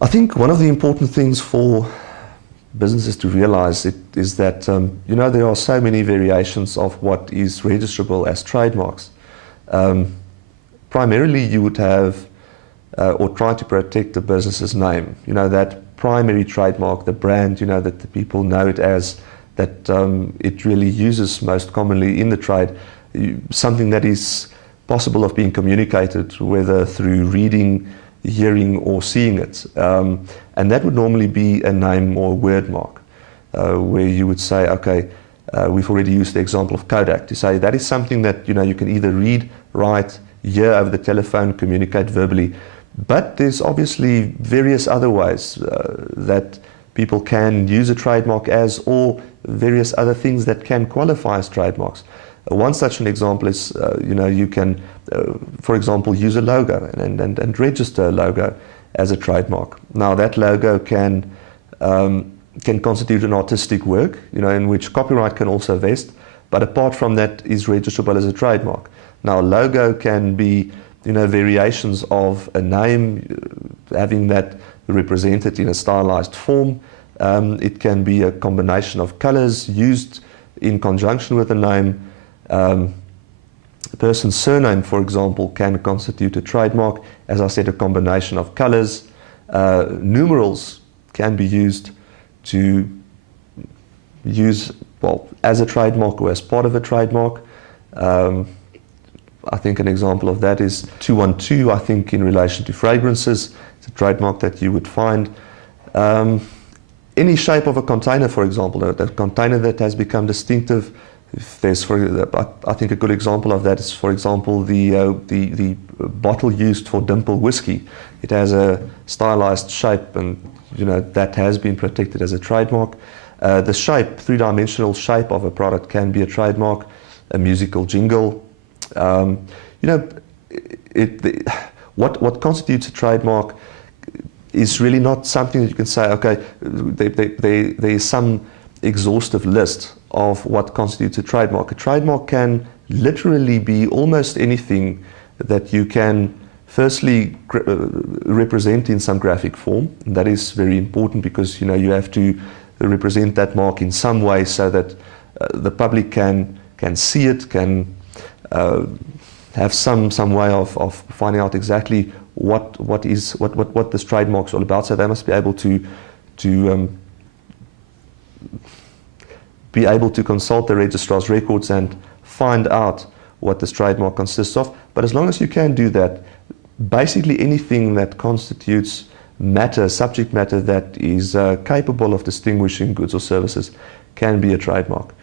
I think one of the important things for businesses to realize is that there are so many variations of what is registrable as trademarks. Primarily you would have or try to protect the business's name, that primary trademark, the brand, that the people know it as, that it really uses most commonly in the trade, something that is possible of being communicated, whether through reading, hearing or seeing it. And that would normally be a name or a word mark, where you would say, okay, we've already used the example of Kodak to say that is something that you can either read, write, hear over the telephone, communicate verbally. But there's obviously various other ways that people can use a trademark as, or various other things that can qualify as trademarks. One such an example is, you can, for example, use a logo and register a logo as a trademark. Now that logo can constitute an artistic work, in which copyright can also vest, but apart from that is registrable as a trademark. Now a logo can be, variations of a name, having that represented in a stylized form. It can be a combination of colors used in conjunction with a name. A person's surname, for example, can constitute a trademark. As I said, a combination of colors. Numerals can be used to as a trademark or as part of a trademark. I think an example of that is 212, I think, in relation to fragrances. It's a trademark that you would find. Any shape of a container, for example, a container that has become distinctive. If there's, I think a good example of that is, for example, the bottle used for Dimple whiskey. It has a stylized shape, and that has been protected as a trademark. The shape, three-dimensional shape of a product can be a trademark. A musical jingle. What constitutes a trademark is really not something that you can say, okay, there is some exhaustive list of what constitutes a trademark. A trademark can literally be almost anything that you can firstly represent in some graphic form. And that is very important because you have to represent that mark in some way so that the public can see it, can have some way of finding out exactly what this trademark's all about. So they must be able to consult the registrar's records and find out what this trademark consists of. But as long as you can do that, basically anything that constitutes matter, subject matter that is capable of distinguishing goods or services can be a trademark.